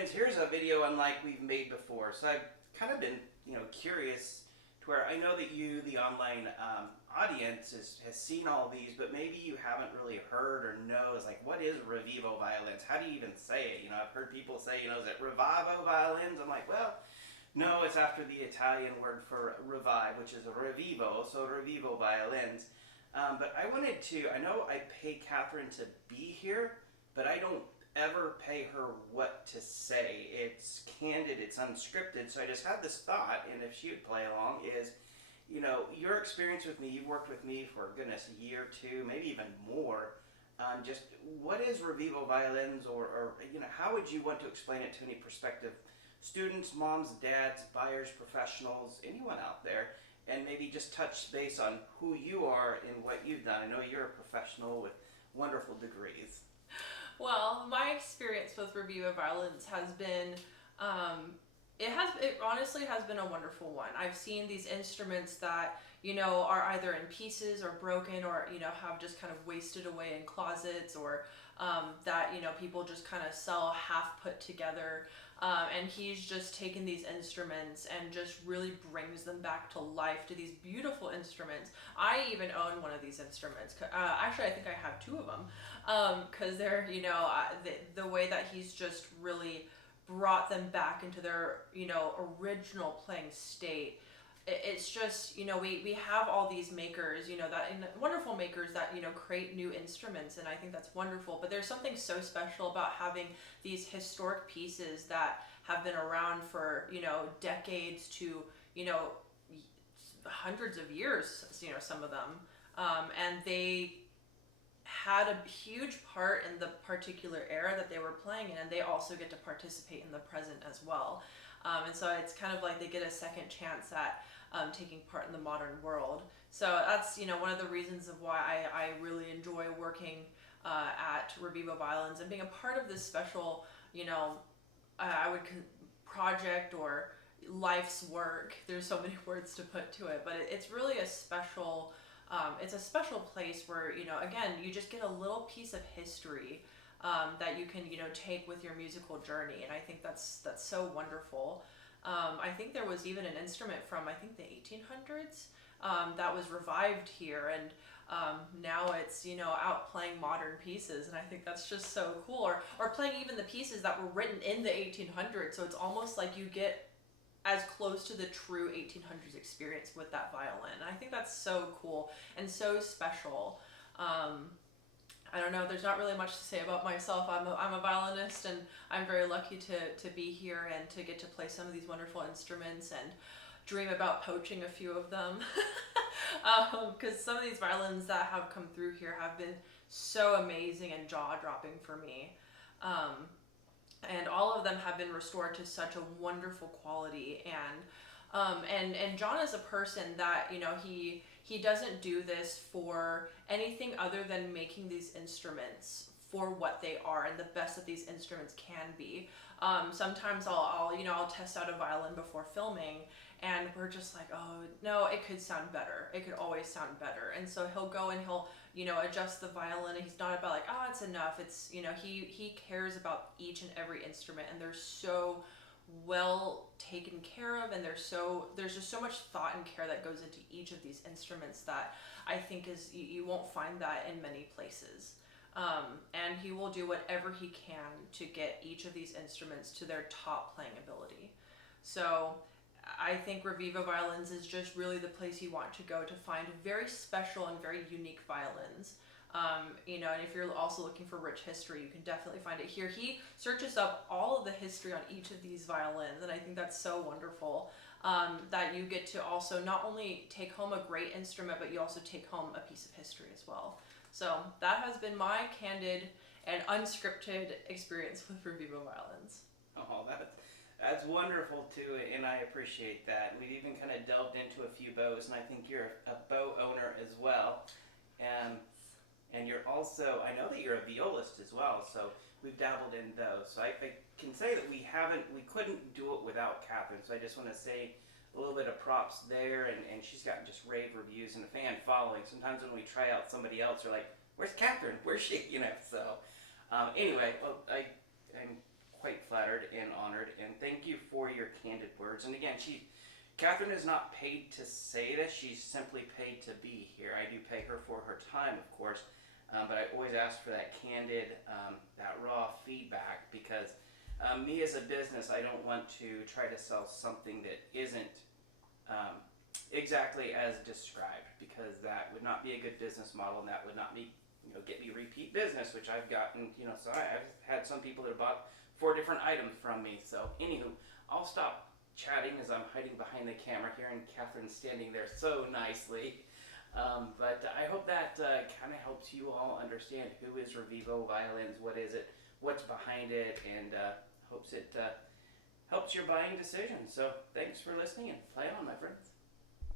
Violins. Here's a video unlike we've made before. So I've kind of been, curious to where I know that you, the online audience, has seen all these, but maybe you haven't really heard or knows, like, what is Revivo Violins? How do you even say it? I've heard people say, is it Revivo Violins? I'm like, well, no, it's after the Italian word for revive, which is Revivo, so Revivo Violins. But I wanted to, I know I pay Catherine to be here, but I don't ever pay her what to say. It's candid, it's unscripted, so I just had this thought, and if she would play along, is, your experience with me, you've worked with me for, goodness, a year or two, maybe even more. Just what is Revivo Violins, or how would you want to explain it to any prospective students, moms, dads, buyers, professionals, anyone out there, and maybe just touch base on who you are and what you've done. I know you're a professional with wonderful degrees. Well, my experience with Revivo Violins has been, it honestly has been a wonderful one. I've seen these instruments that, are either in pieces or broken or, have just kind of wasted away in closets or that, people just kind of sell half put together. And he's just taken these instruments and just really brings them back to life to these beautiful instruments. I even own one of these instruments. Actually, I think I have two of them because they're, the way that he's just really brought them back into their, original playing state. It's just, we have all these makers, wonderful makers that, create new instruments, and I think that's wonderful. But there's something so special about having these historic pieces that have been around for, decades to, hundreds of years, some of them. And they had a huge part in the particular era that they were playing in, and they also get to participate in the present as well. And so it's kind of like they get a second chance at taking part in the modern world. So that's, one of the reasons of why I really enjoy working at Revivo Violins and being a part of this special, project or life's work. There's so many words to put to it, but it's really a special, it's a special place where, again, you just get a little piece of history that you can, take with your musical journey. And I think that's so wonderful. I think there was even an instrument from, I think, the 1800s that was revived here. And now it's, out playing modern pieces. And I think that's just so cool. Or playing even the pieces that were written in the 1800s. So it's almost like you get as close to the true 1800s experience with that violin. And I think that's so cool and so special. I don't know, there's not really much to say about myself. I'm a violinist, and I'm very lucky to be here and to get to play some of these wonderful instruments and dream about poaching a few of them. Because some of these violins that have come through here have been so amazing and jaw-dropping for me. And all of them have been restored to such a wonderful quality. And John is a person that, he doesn't do this for anything other than making these instruments for what they are and the best that these instruments can be. Sometimes I'll test out a violin before filming, and we're just like, oh no, it could sound better. It could always sound better. And so he'll go and he'll, adjust the violin. And he's not about like, oh, it's enough. It's, he cares about each and every instrument, and they're so well taken care of, and there's just so much thought and care that goes into each of these instruments that I think is you won't find that in many places. And he will do whatever he can to get each of these instruments to their top playing ability. So I think Revivo Violins is just really the place you want to go to find very special and very unique violins. And if you're also looking for rich history, you can definitely find it here. He searches up all of the history on each of these violins, and I think that's so wonderful, that you get to also not only take home a great instrument, but you also take home a piece of history as well. So that has been my candid and unscripted experience with Revivo Violins. Oh, that's wonderful too, and I appreciate that. We've even kind of delved into a few bows, and I think you're a bow owner as well. And you're also, I know that you're a violist as well, so we've dabbled in those. So I can say that we couldn't do it without Catherine, so I just want to say a little bit of props there, and she's gotten just rave reviews and a fan following. Sometimes when we try out somebody else, we're like, where's Catherine? Where's she? So anyway, well, I'm quite flattered, and honored, and thank you for your candid words. And again, Catherine is not paid to say this, she's simply paid to be here. I do pay her for her time, of course, but I always ask for that candid, that raw feedback, because me as a business, I don't want to try to sell something that isn't exactly as described, because that would not be a good business model, and that would not be, get me repeat business, which I've gotten, so I've had some people that have bought 4 different items from me. So anywho, I'll stop chatting as I'm hiding behind the camera here, and Catherine's standing there so nicely. But I hope that kind of helps you all understand who is Revivo Violins, what is it, what's behind it, and hopes it helps your buying decision. So thanks for listening, and play on, my friends.